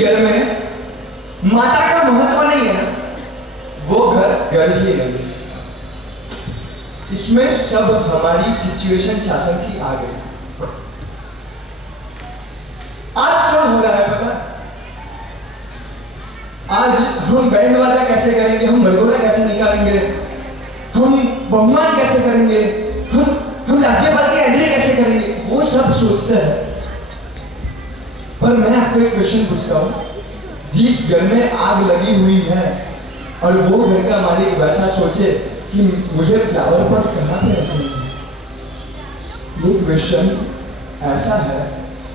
घर में माता का महत्व नहीं है ना, वो घर घर ही नहीं है। इसमें सब हमारी सिचुएशन शासन की आ गई। आज क्या हो रहा है पता? आज हम बैंड बाजा कैसे करेंगे, हम बड़गोड़ा कैसे निकालेंगे, हम बहुमान कैसे करेंगे, हम राज्यपाल की एंट्री कैसे करेंगे, वो सब सोचते हैं। पर मैं आपको एक क्वेश्चन पूछता हूं, जिस घर में आग लगी हुई है और वो घर का मालिक वैसा सोचे कि मुझे फ्लावर पॉट कहां पे रखेंगे, ये क्वेश्चन ऐसा है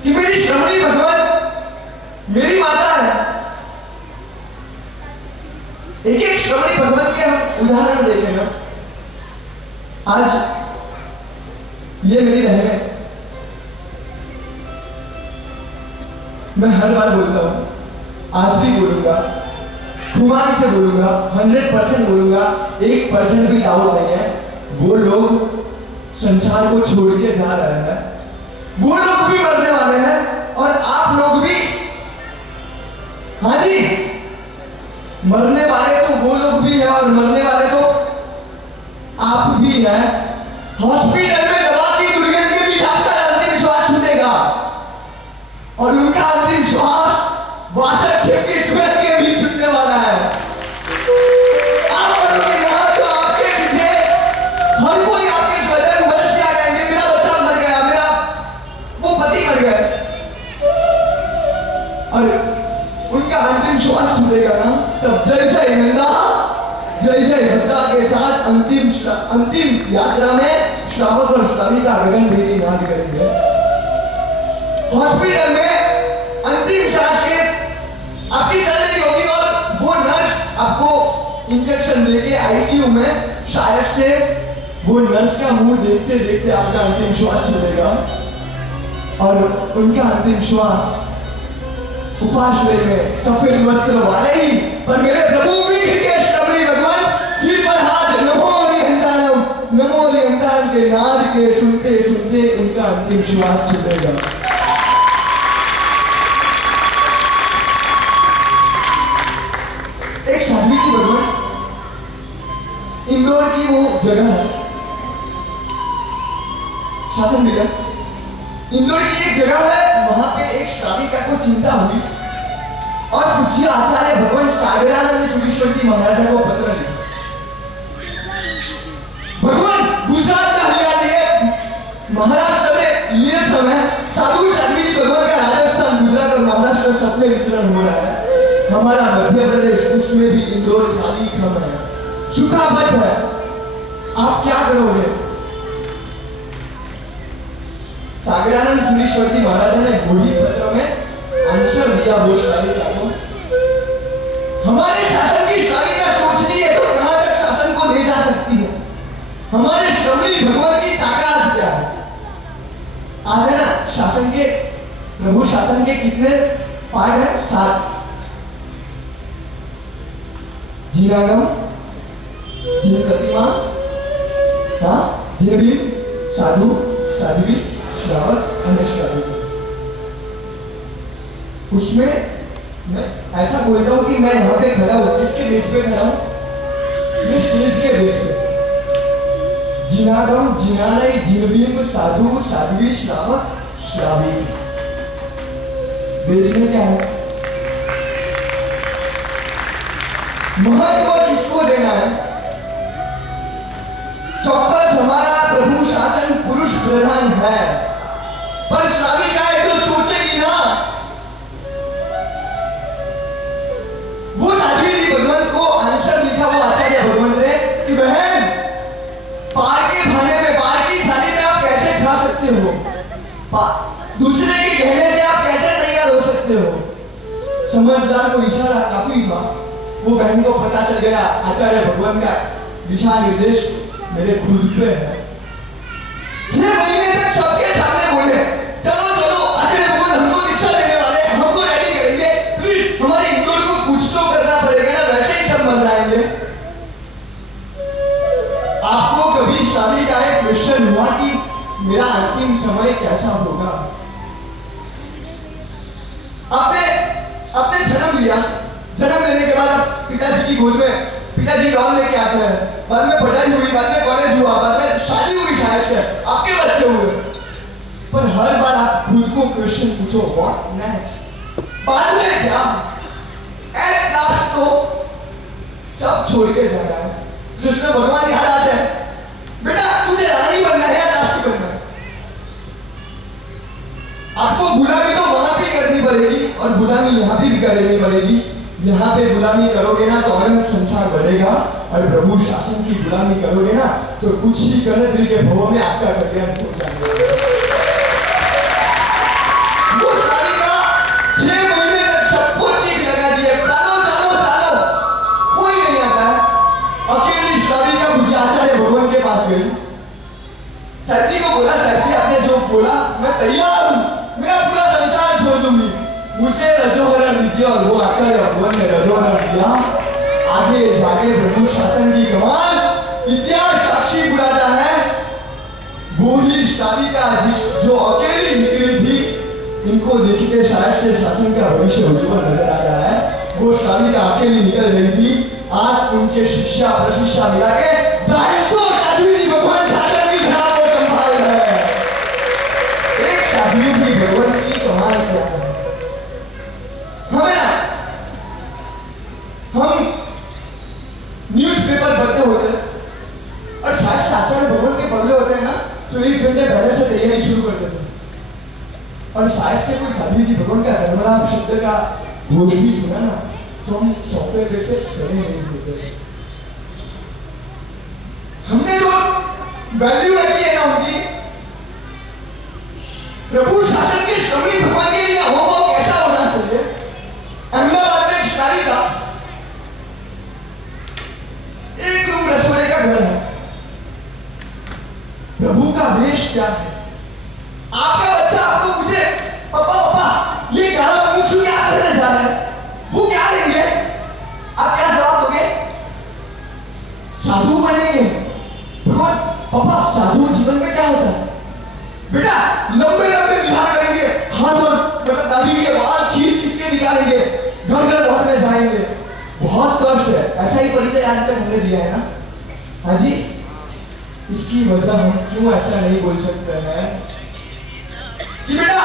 कि मेरी श्रवणी भगवत मेरी माता है। एक एक श्रवणी भगवत के हम उदाहरण देखें ना। आज ये मेरी बहन है, मैं हर बार बोलता हूं, आज भी बोलूंगा, खुमारी से बोलूंगा, 100% बोलूंगा, 1% भी डाउट नहीं है, वो लोग संसार को छोड़ के जा रहे हैं, वो लोग भी मरने वाले हैं और आप लोग भी। हाँ जी, मरने वाले तो वो लोग भी हैं और मरने वाले तो आप भी हैं। हॉस्पिटल में दवा की दुर्गंध के बीच आपका अंतिम श्वास छूटेगा और उनका अंतिम श्वास 62 की सुगंध के बीच छूटने वाला है। आप मरोगे ना तो आपके पीछे हर कोई आपके स्वजन मदद से आ जाएंगे, मेरा बच्चा मर गया, मेरा वो पति मर गया, और उनका अंतिम श्वास छूटेगा ना, तब जय जय नंदा जय जय भद्दा के साथ अंतिम यात्रा में श्रावक और श्राविका गगन भेदी नाद करेंगे। हॉस्पिटल में अंतिम सांस के आपकी चल रही होगी और वो नर्स आपको इंजेक्शन देके आईसीयू में शायद से वो नर्स का मुंह देखते देखते आपका अंतिम श्वास छूटेगा और उनका अंतिम श्वास उपाश्रय में सफेद वस्त्र वाले ही, पर मेरे प्रभु वीर के श्रवणी भगवान सिर पर हाथ नमो निहंतारम के नाद के सुनते सुनते उनका अंतिम श्वास छूटेगा। एक साध्वी जी भगवान, इंदौर की वो जगह है, शासन मिला, इंदौर की एक जगह है, वहां पे एक श्राविका को चिंता हुई और पूज्य आचार्य भगवान सागरानंद सुरेश्वर जी महाराजा को पत्र लिखा। भगवान गुजरात में हरियाली है, महाराष्ट्र में लीलछम है, साधु साध्वी जी भगवान का राजस्थान गुजरात और महाराष्ट्र सब में विचरण हो रहा है, हमारा मध्य प्रदेश उसमें भी इंदौर खाली खम है, सूखा बट है, आप क्या करोगे? सागरानंद सुरेश्वर जी महाराज ने वही पत्र में आंसर दिया वो श्राविका को। हमारे शासन की श्राविका सोचनी है तो कहां तक शासन को ले जा सकती है, हमारे श्रवणी भगवान की ताकत क्या है? आज है ना, शासन के प्रभु शासन के कितने पार्ट है? 7। जिनागम, जिन प्रतिमा, हाँ, जिन भी साधु साध्वी श्रावक और श्राविका। उसमें मैं ऐसा बोलता हूं कि मैं यहां पे खड़ा हूं, किसके बेस पे खड़ा हूं? ये स्टेज के बेस पे। जिनागम, जिनालय, जिनबिंब, साधु साध्वी श्रावक श्राविका, बेस में क्या है? महत्व किसको देना है? चौकस हमारा प्रभु शासन पुरुष प्रधान है, पर श्राविका है जो सोचेगी ना, वो साध्वी जी भगवान को आंसर लिखा वो आचार्य भगवंत ने कि बहन, पार के खाने में, पार की थाली में आप कैसे खा सकते हो, दूसरे के कहने से आप कैसे तैयार हो सकते हो? समझदार को इशारा काफी था, वो बहन को पता चल गया आचार्य भगवान का दिशा निर्देश मेरे खुद पे है। 6 महीने तक सबके सामने बोले, चलो चलो आचार्य भगवान हमको दीक्षा देने वाले हैं, हमको रेडी करेंगे, प्लीज हमारे इंदौर को कुछ तो करना पड़ेगा ना, वैसे ही सब मर जाएंगे। आपको कभी श्राविका का क्वेश्चन हुआ कि मेरा अंतिम समय कैसा होगा? अपने जन्म लिया, जन्म लेने के बाद अब पिताजी की गोद में पिताजी डॉल लेके आते हैं, बाद में पढ़ाई हुई, बाद में कॉलेज हुआ, बाद में शादी हुई, शायद से आपके बच्चे हुए, पर हर बार आप खुद को क्वेश्चन पूछो व्हाट नेक्स्ट, बाद में क्या? एट लास्ट तो सब छोड़ के जाना है। कृष्ण भगवान याद आते हैं, बेटा तुझे रानी बनना है या दासी बनना है? आपको गुलामी तो वहां भी करनी पड़ेगी और गुलामी यहाँ भी करनी पड़ेगी। यहाँ पे गुलामी करोगे ना तो अनंत संसार बढ़ेगा, और प्रभु शासन की गुलामी करोगे ना तो कुछ ही गणतरी के भवों में आपका कल्याण हो जाएगा। वो शालिका 6 महीने तक सबको चीख लगा दिए, चलो चलो चलो, कोई नहीं आता है। अकेली शालिका मुझे आचार्य भगवान के पास गई, सर जी को बोला, सर जी आपने जो बोला मैं तैयार हूँ, मेरा पूरा संसार छोड़ दूंगी, मुझे रजोहरण दीजिए। और वो आचार्य भगवान ने रजोहरण दिया। आगे जाके प्रभु शासन की कमाल इतिहास साक्षी बुलाता है। वो ही शालिका जो अकेली निकली थी, इनको देख के शायद से शासन का भविष्य उज्जवल नजर आ रहा है। वो शालिका अकेली निकल गई थी, आज उनके शिक्षा प्रशिक्षा मिला के 250 साध्वी जी भगवान शासन की धारा को संभाल रहे हैं। एक साध्वी जी भगवान की कमाल क्या है? हमें ना, हम न्यूज़पेपर पढ़ते होते हैं और शायद से आचार्य भगवान के पढ़ले होते हैं ना, तो 1 घंटे पहले से तैयारी शुरू कर देते हैं, और शायद से कोई साध्वी जी भगवान का धर्मलाभ शब्द का घोष भी सुना ना तो हम सोफे पे से खड़े नहीं होते। हमने जो वैल्यू रखी है ना उनकी, प्रभु शासन के श्रवणी भगवान के लिए हो कैसा होना चाहिए। अहमदाबाद में एक शालिका, एक रूम रसोड़े का घर है, प्रभु का वेश क्या है? आपका बच्चा आपको पूछे पापा पापा ये गाना मुझे क्या करने जा रहा है, वो क्या लेंगे? आप क्या जवाब दोगे? साधु बनेंगे। भगवान पापा साधु जीवन में क्या होता है? बेटा लंबे लंबे विहार करेंगे, हाथ और मतलब दाढ़ी के बाल खींच खींच के निकालेंगे, घर घर भरने जाएंगे, बहुत कष्ट है। ऐसा ही परिचय आज तक हमने दिया है ना। हाँ जी, इसकी वजह हम क्यों ऐसा नहीं बोल सकते हैं कि बेटा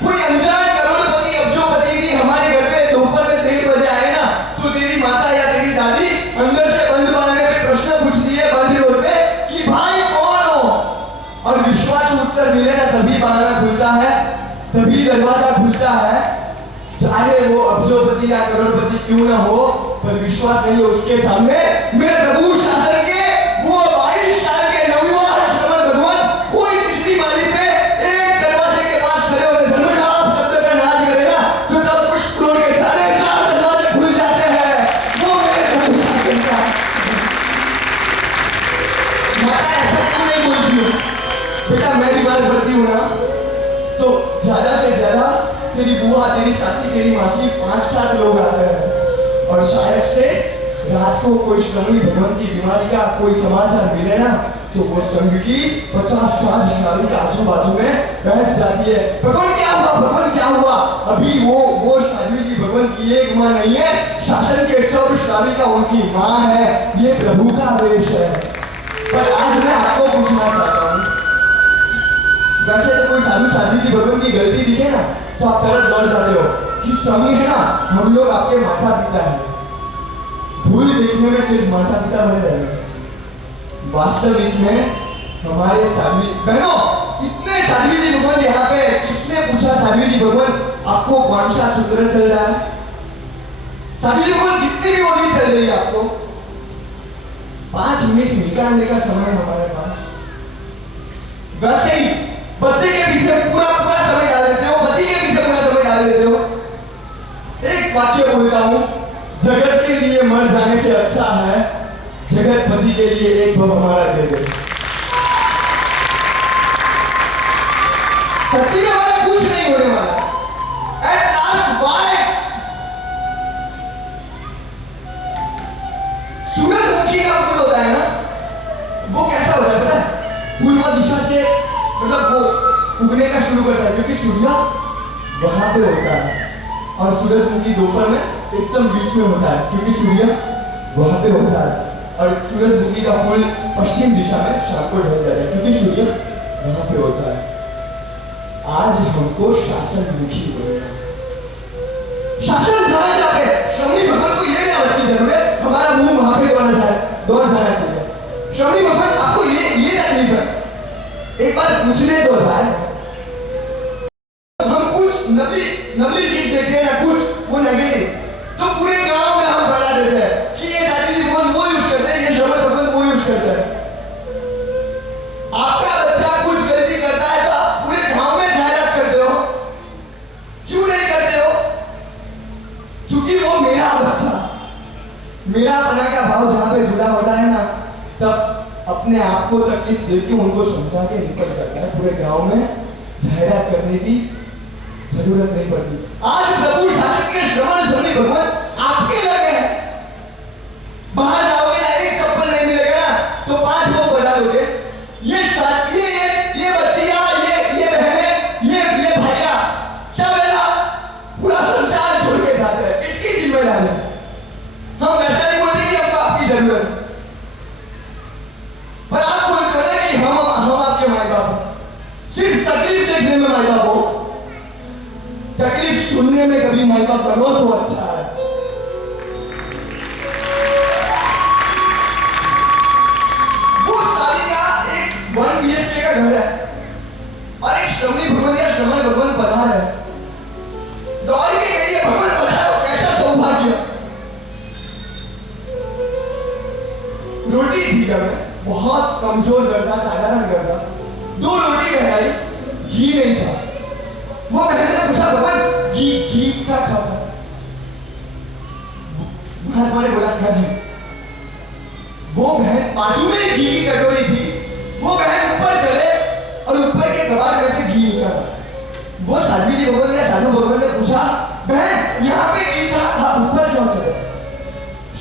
कोई अनजान करोड़पति अब्जोपति भी हमारे घर पे दोपहर में 3 बजे आए ना, तो तेरी माता या तेरी दादी अंदर से बंद बारने पे प्रश्न पूछती है बंद रोड पे कि भाई कौन हो, और विश्वास उत्तर मिले ना तभी बारना खुलता है, तभी दरवाजा खुलता है। चाहे वो अब्जोपति या करोड़पति क्यों ना हो, पर विश्वास नहीं है उसके सामने मेरे प्रभु शासन के वो 22 साल के नवयुवक श्रवण भगवान कोई तीसरी माली पे एक दरवाजे के पास खड़े होते धर्मलाभ शब्द का नाद करे ना, तो तब पुष्प तोड़ के सारे 4 दरवाजे खुल जाते हैं। वो मेरे प्रभु शासन का। माता ऐसा क्यों नहीं बोलती हो? बेटा मैं बीमार पड़ती हूँ ना तो ज्यादा से ज्यादा तेरी बुआ, तेरी चाची, तेरी मासी 5-7 लोग आते हैं, और शायद से रात को कोई श्रवणी भगवान की बीमारी का कोई समाचार मिले ना तो वो संघ की 50-60 शालिका आजू बाजू में बैठ जाती है। भगवान क्या हुआ, भगवान क्या हुआ? अभी वो साध्वी जी भगवान की एक माँ नहीं है, शासन के सब शालिका उनकी माँ है। ये प्रभु का वेश है। पर आज मैं आपको पूछना चाहता हूँ, वैसे तो कोई साध्वी जी भगवान की गलती दिखे ना तो आप तुरंत डर जाते हो कि संघ है ना, हम लोग आपके माता पिता है। भूल देखने में सिर्फ माता पिता बने रहेंगे, वास्तविक में हमारे साध्वी बहनों, इतने साध्वी जी भगवान यहाँ पे, किसने पूछा साध्वी जी भगवान आपको कौन सा सूत्र चल रहा है? साध्वी जी भगवान कितनी भी होली चल रही है आपको, 5 मिनट निकालने का समय हमारे पास। वैसे ही बच्चे के पीछे पूरा समय डाल देते हो, पति के पीछे पूरा समय डाल देते हो। एक वाक्य बोलता हूं, जगत के लिए मर जाने से अच्छा है जगतपति के लिए एक भव हमारा दे दे। सच्ची में हमारा कुछ नहीं होने वाला। एट लास्ट बाय सूरजमुखी का फूल होता है ना, वो कैसा होता है पता है? पूर्व दिशा से मतलब वो उगने का शुरू करता है, क्योंकि सूर्य वहां पे होता है। और सूरजमुखी दोपहर में एकदम बीच में होता है, क्योंकि सूर्य वहां पे होता है, और सूरजमुखी का फूल पश्चिम दिशा में शाम को ढल जाता है, क्योंकि सूर्य वहां पे होता है। आज हमको शासनमुखी बनना है। शासन कहाँ जाके श्रवणी भगवत को ये नहीं समझने की जरूरत है हमारा मुंह वहां पे दौड़ जाना चाहिए। श्रवणी भगवत आपको ये तकलीफ है, एक बार पूछने तो जाए। हम कुछ नकली चीज देखते हैं ना, कुछ वो नेगेटिव, तो पूरे गांव में हम फैला देते हैं कि ये दादी भगवान वो यूज करते हैं, ये श्रवण भगवान वो यूज करते हैं। आपका बच्चा कुछ गलती करता है तो आप पूरे गांव में जाहिरात करते हो, क्यों नहीं करते हो? क्योंकि वो मेरा बच्चा, मेरा बना का भाव जहां पे जुड़ा होता है ना, तब अपने आप को तकलीफ देके उनको समझा के निकल जाता है। पूरे गांव में जाहिरात करने की जरूरत नहीं पड़ती। आज प्रभु शासन के श्रवण श्रवणी भगवान आपके लगे हैं। बाहर जाओगे ना, एक चप्पल नहीं मिलेगा ना तो 5 लोग बजा दोगे। ये बच्चियां, ये बहनें, ये भैया सब है ना, पूरा संसार छोड़ के जाते हैं। इसकी जिम्मेदारी हम ऐसा नहीं बोलते कि हमको आपकी जरूरत है, पर आप बोलते हो ना कि हम आपके माई बाप हैं। सिर्फ तकलीफ देखने में माई बाप हो, तकलीफ सुनने में कभी माई बाप बनो तो अच्छा है। वो शादी का एक 1 BHK का घर है और एक श्रवणी भगवान या श्रवण भगवान पधार है। दौड़ के गई है, भगवान पधारो, कैसा सौभाग्य। रोटी थी घर में, बहुत कमजोर घर था, साधारण घर था। 2 रोटी बनाई, घी नहीं था। वो बहन ने पूछा, भगवान घी का खाता? महात्मा ने बोला हाँ जी। वो बहन बाजू में घी की कटोरी थी, वो बहन ऊपर चले और ऊपर के कबाड़ में से घी निकाला। वो साध्वी जी भगवान ने, साधु भगवान ने पूछा, बहन यहाँ पे घी था, आप ऊपर क्यों चले?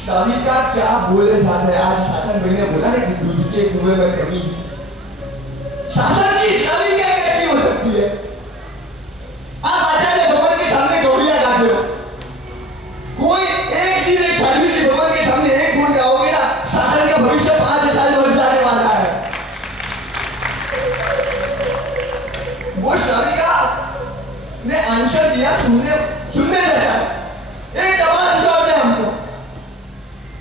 शादी का क्या बोले जाता है। आज शासन भाई ने बोला ना कि दूध के कुएं में कमी है। शासन की शादी क्या कैसी हो सकती है? आप आचार्य भगवान के सामने गौड़ियां गाते हो, कोई एक दिन एक साध्वी जी भगवान के सामने एक गुण गाओगे ना, शासन का भविष्य 5 साल बढ़ जाने वाला है। वो श्राविका ने आंसर दिया सुनने जैसा, एक दबाव जवाब दे हमको,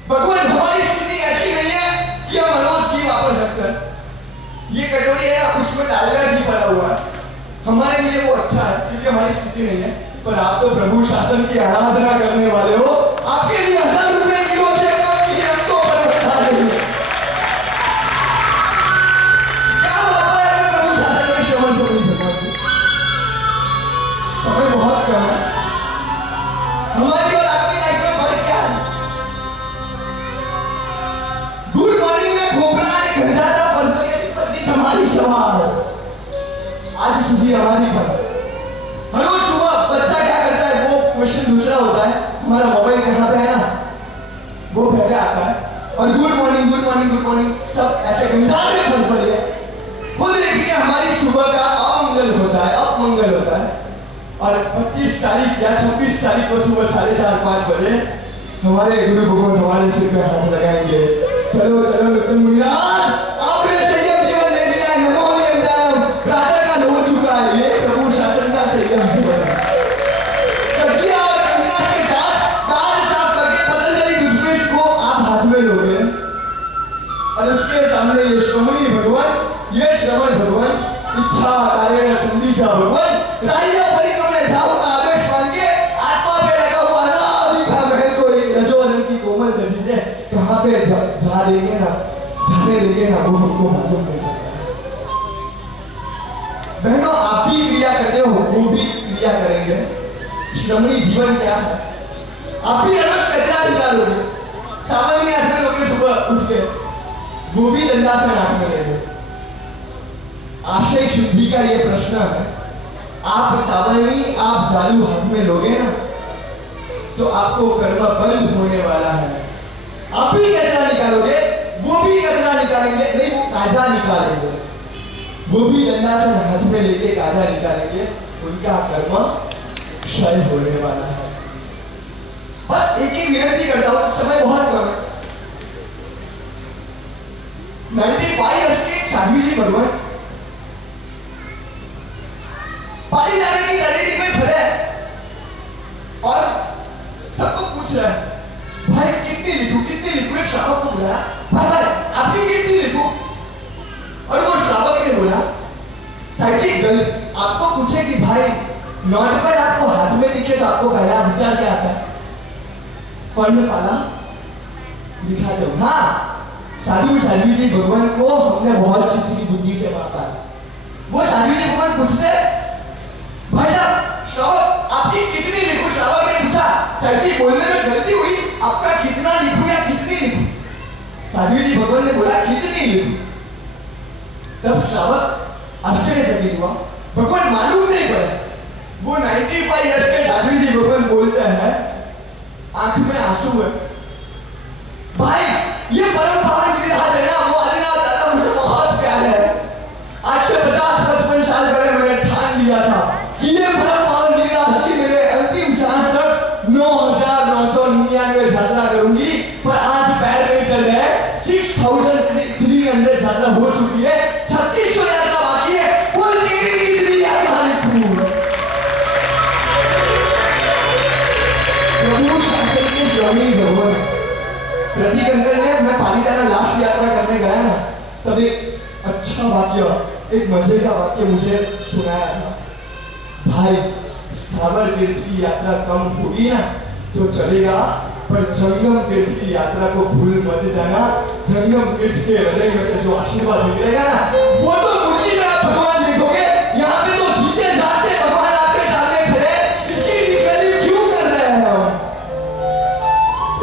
भगवान हमारी स्थिति ऐसी नहीं है कि हम रोज घी वापर सकते हैं। ये कटोरी है ना, उसमें डालना घी पड़ा हुआ है, हमारे लिए वो अच्छा है क्योंकि हमारी स्थिति नहीं है। पर आप तो प्रभु शासन की आराधना करने वाले हो, आपके लिए 1000 रुपए किलो से कम की रखो पर बैठा नहीं है। क्या बात है प्रभु शासन में श्रवण श्रवणी भगवान की? समय बहुत कम है। हमारी और आपकी लाइफ में फर्क क्या है? गुड मॉर्निंग में खोपड़ा ने घंटा था, फरफरिया पड़ती हमारी सवाल आज सुधी हमारी पर। हर रोज सुबह बच्चा क्या करता है, वो क्वेश्चन दूसरा होता है, हमारा मोबाइल कहाँ पे है ना, वो पहले आता है और good morning good morning good morning सब ऐसे गंदा में फरफरिया। वो देखिए हमारी सुबह का अमंगल होता है, अपमंगल होता है। और 25 तारीख या 26 तारीख को सुबह 4:30-5 बजे हमारे गुरु भगवान हमारे सिर पे हाथ लगाएंगे। चलो चलो नूतन मुनिराज, आपने संयम जीवन ले लिया है, नमो नियंत्रणम, प्रातः काल हो चुका है। ये प्रभु शासन का संयम जीवन है। कचिया और कंकास के साथ दाल साफ करके पतंजलि टूथपेस्ट को आप हाथ में लोगे और उसके सामने ये श्रवणी भगवान, ये श्रवण भगवान, इच्छा कार्य संदिशा भगवान, राइया परिक्रम में जाओ का आदेश मान के आत्मा पे लगा हुआ अनादिका महल को एक रजोवरण की कोमल दृष्टि से कहाँ पे जा देंगे ना, जाने देंगे ना, वो हमको मालूम नहीं पड़ता। बहनों, आप भी क्रिया करते हो, वो भी क्रिया करेंगे। श्रमणी जीवन क्या है? आप भी रोज कचरा निकालोगे, सावन में हाथ में लोगे, सुबह उठ के वो भी दंडासन हाथ में लेंगे। आशय शुद्धि का ये प्रश्न है। आप सावनी, आप जालू हाथ में लोगे ना तो आपको कर्म बंद होने वाला है। आप भी कचरा निकालोगे, वो भी कचरा निकालेंगे, नहीं वो काजा निकालेंगे, वो भी दंडासन हाथ में लेके काजा निकालेंगे, उनका कर्म क्षय होने वाला है। बस एक ही विनती करता हूँ, समय बहुत कम है। 95 इयर्स के साध्वी जी भगवान पालीताना की गैलरी में खड़े हैं और सबको पूछ रहा है, भाई कितनी लिखूं कितनी लिखूं। एक श्रावक को बुलाया, भाई आपकी कितनी लिखूं। और वो श्रावक ने बोला, साहब जी आपको पूछे कि भाई नोटपैड आपको हाथ में दिखे तो आपको पहला विचार क्या आता है? फंड वाला लिखा दो। हाँ, साध्वी जी भगवान को हमने बहुत चिचकी बुद्धि से मापा है। वो साध्वी जी भगवान पूछते, भाई साहब श्रावक आपकी कितनी लिखूं। श्रावक ने पूछा, साहब जी बोलने में गलती हुई, आपका कितना लिखूं या कितनी लिखूं। साध्वी जी भगवान ने बोला कितनी लिखूं। तब श्रावक आश्चर्यचकित हुआ, भगवान मालूम नहीं पड़ा। वो 95 इयर्स के साध्वी जी भगवान बोलते हैं, आंख में आंसू है, भाई ये परम पावन गिरिराज है ना, वो आदिनाथ दादा मुझे बहुत प्यारे है। आज से 50-55 साल पहले मैंने ठान लिया था कि ये परम पावन गिरिराज की मेरे अंतिम सांस तक 9,999 यात्रा करूंगी। पर आज पैर नहीं चल रहे, 6,300 यात्रा हो चुकी है, 3600 यात्रा बाकी है। बोल तेरी कितनी यात्रा लिखूं। प्रभु शासन के स्वामी भगवान प्रतीक अंकल ने, मैं पालीताना लास्ट यात्रा करने गया ना, तब एक अच्छा वाक्य, एक मजे का वाक्य मुझे सुनाया था, भाई स्थावर तीर्थ की यात्रा कम होगी ना तो चलेगा, पर जंगम तीर्थ की यात्रा को भूल मत जाना। जंगम तीर्थ के हृदय में से जो आशीर्वाद निकलेगा ना, वो तो मूर्ति में आप भगवान देखोगे। यहाँ पे तो जीते जाते भगवान आपके सामने खड़े, इसकी निगरानी क्यों कर रहे हैं हम?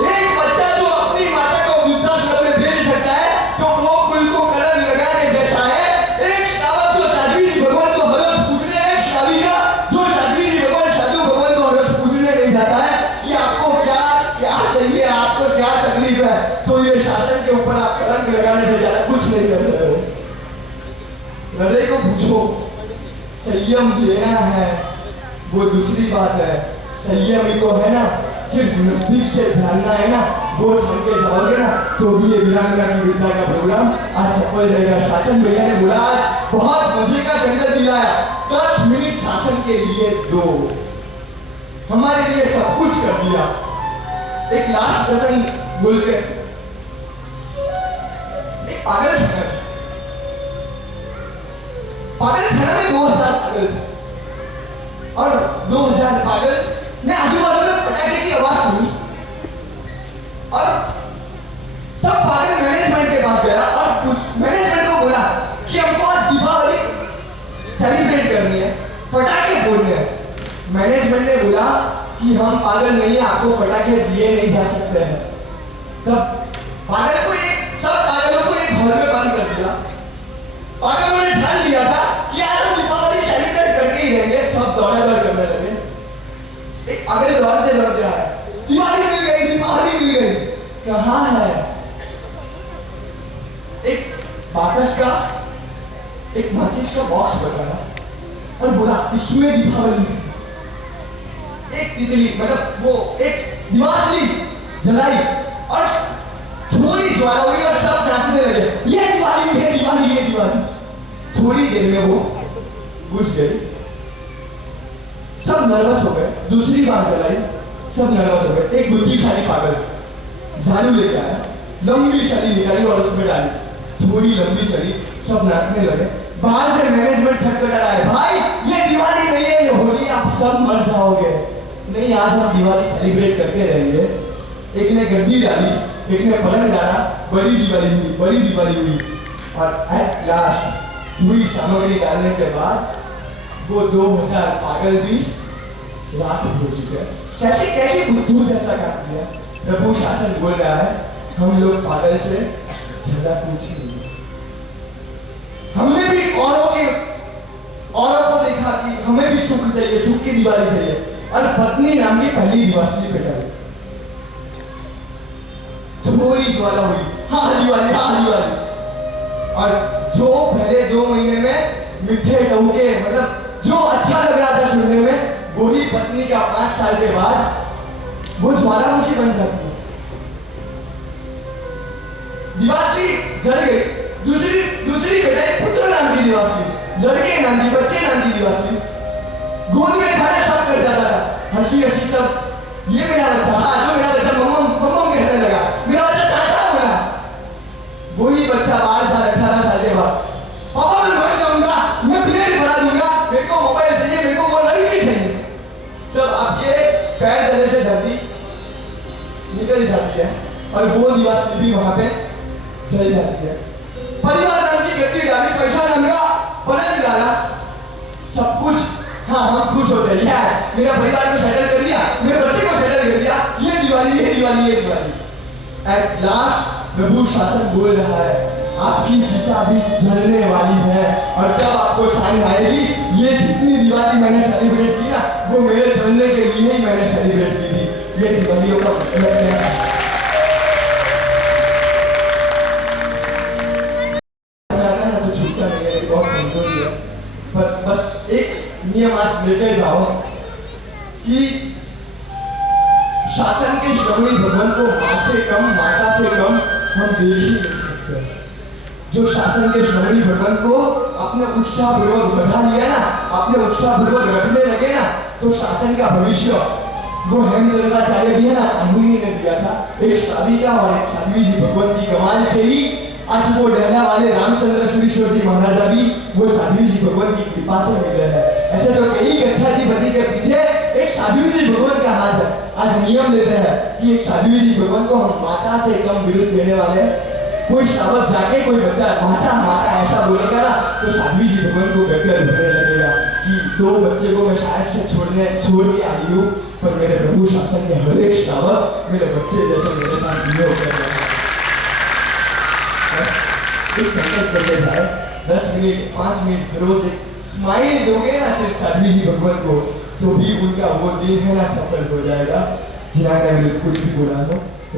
एक बच्चा जो अपनी माता को वृद्धाश्रम में भेज सकता है तो वो फूल को कलर लगाने जैसा है। एक श्रावक जो साध्वी जी भगवान को हरस पूजने, एक श्राविका जो साध्वी जी भगवान साधु भगवान को हरस पूजने नहीं जाता है कि आपको क्या क्या चाहिए, आपको क्या तकलीफ है, तो ये शासन के ऊपर आप कलंक लगाने से ज्यादा कुछ नहीं कर रहे हो। हृदय को पूछो, संयम लेना है वो दूसरी बात है, संयम ही तो है ना, सिर्फ नजदीक से जानना है ना, वो ठान के जाओगे ना तो भी ये वीरांगना की वृद्धा का प्रोग्राम आज सफल रहेगा। शासन भैया ने बोला आज बहुत मजे का संकल्प दिलाया, 10 मिनट शासन के लिए दो, हमारे लिए सब कुछ कर दिया। एक लास्ट प्रसंग बोल के, एक पागल खाना में 2000 पागल थे और 2000 पागल ने आजू बाजू में पटाखे की आवाज सुनी और सब पागल मैनेजमेंट के पास गया और मैनेजमेंट को बोला कि हमको आज दीपावली सेलिब्रेट करनी है, पटाखे फोड़ने हैं। मैनेजमेंट ने बोला कि हम पागल नहीं है, आपको पटाखे दिए नहीं जा सकते हैं। तब सब पागलों को एक हॉल में बंद कर दिया। पागलों ने ठान लिया था कि आज हम दीपावली सेलिब्रेट करके ही रहेंगे। सब दौड़ा-दौड़ करने लगे। एक पागल दौड़ते आया, दिवाली मिल गई, दीपावली मिल गई, कहाँ है? एक बाकस का एक माचिस का बॉक्स बताया और बोला इसमें दीपावली। एक तितली मतलब वो एक दिवाली जलाई और थोड़ी ज्वाला हुई और सब नाचने लगे, ये दिवाली ये दिवाली ये दिवाली। थोड़ी देर में वो बुझ गई, सब नर्वस हो गए। दूसरी बार जलाई, सब नर्वस हो गए। एक बुद्धिशाली पागल झाड़ू लेके आया, लंबी छड़ी निकाली और उसमें डाली, थोड़ी लंबी चली, सब नाचने लगे। बाहर से मैनेजमेंट ठटखटा रहा है, भाई ये दिवाली नहीं है, ये होली, आप सब मर जाओगे। नहीं, आज हम दिवाली सेलिब्रेट करके रहेंगे। एक ने गड्डी डाली, एक ने पलंग डाला, बड़ी दिवाली हुई और एट लास्ट पूरी सामग्री डालने के बाद वो 2000 पागल भी राख हो चुके हैं। कैसे बुद्धू जैसा काम किया। प्रभु शासन बोल रहा है, हम लोग पागल से ज्यादा कुछ नहीं। हमने भी औरों को देखा कि हमें भी सुख चाहिए, सुख की दिवाली चाहिए, और पत्नी नाम की पहली दिवाली पे डाली, थोड़ी ज्वाला हुई, हाँ दिवाली। और जो पहले 2 महीने में मिठे टहुके मतलब जो अच्छा लग रहा था सुनने में, वही पत्नी का 5 साल के बाद वो ज्वालामुखी बन जाती है। दिवासली जल गई, दूसरी दूसरी बेटा एक पुत्र नाम की दिवासली, लड़के नाम की, बच्चे नाम की दिवासली, गोद में खाना सब कर जाता था, हंसी हंसी सब, ये मेरा बच्चा, हाँ जो मेरा बच्चा मम्मम मम्मम कहने लगा, मेरा बच्चा चाचा बना। वही बच्चा 12 साल 18 साल के बाद, पापा मैं मर जाऊंगा, मैं प्लेन भरा दूंगा, मेरे को मोबाइल चाहिए, मेरे को वो लड़की चाहिए। तब आपके पैर तले से धरती निकल जाती है और वो दिवासली भी वहां पे जल जाती है। परिवार नाम की गद्दी डाली, पैसा नाम का पलंग डाला, सब कुछ, हाँ हम खुश होते हैं, यार मेरा परिवार को सेटल कर दिया, मेरे बच्चे को सेटल कर दिया, ये दिवाली ये दिवाली ये दिवाली। एट लास्ट प्रभु शासन बोल रहा है आपकी चिता भी जलने वाली है, और जब आपको समझ आएगी ये जितनी दिवाली मैंने सेलिब्रेट की ना वो मेरे जलने के लिए ही मैंने सेलिब्रेट की थी। ये दिवालियों का मतलब क्या है? तो छूटता नहीं है, बहुत कमजोरी है, बस एक नियम आज लेकर जाओ कि शासन के श्रवणी भगवान को मां से कम, माता से कम हम देख ही नहीं सकते। जो शासन के श्रवणी भगवान को अपने उत्साह पूर्वक बढ़ा लिया ना, अपने उत्साह पूर्वक रखने लगे ना, तो शासन का भविष्य वो हेमचंद्राचार्य भी है ना, अहिनी ने दिया था, एक श्राविका और एक साध्वी जी भगवान की कमाल से ही आज वो डहला वाले रामचंद्र श्रीश्वर जी महाराजा भी वो साध्वी जी भगवान की कृपा से मिले हैं। ऐसे तो कई गच्छाधिपति के पीछे एक साध्वी जी भगवान का हाथ है। आज नियम लेते हैं कि एक साध्वी जी भगवान को हम माता से कम विरुद्ध देने वाले, कोई श्रावक जाके कोई बच्चा माता माता ऐसा बोलेगा ना तो साध्वी जी भगवान को गदगद होने लगेगा कि 2 बच्चे को मैं शायद से छोड़ के आई हूँ, पर मेरे प्रभु शासन के हर एक श्रावक मेरे बच्चे जैसे मेरे साथ नहीं होकर एक संकल्प करके जाए, 10 मिनट 5 मिनट रोज एक स्माइल दोगे ना सिर्फ साध्वी जी भगवान को, तो भी उनका वो दिन है ना सफल हो जाएगा। जिना का विरुद्ध कुछ भी बोला हो तो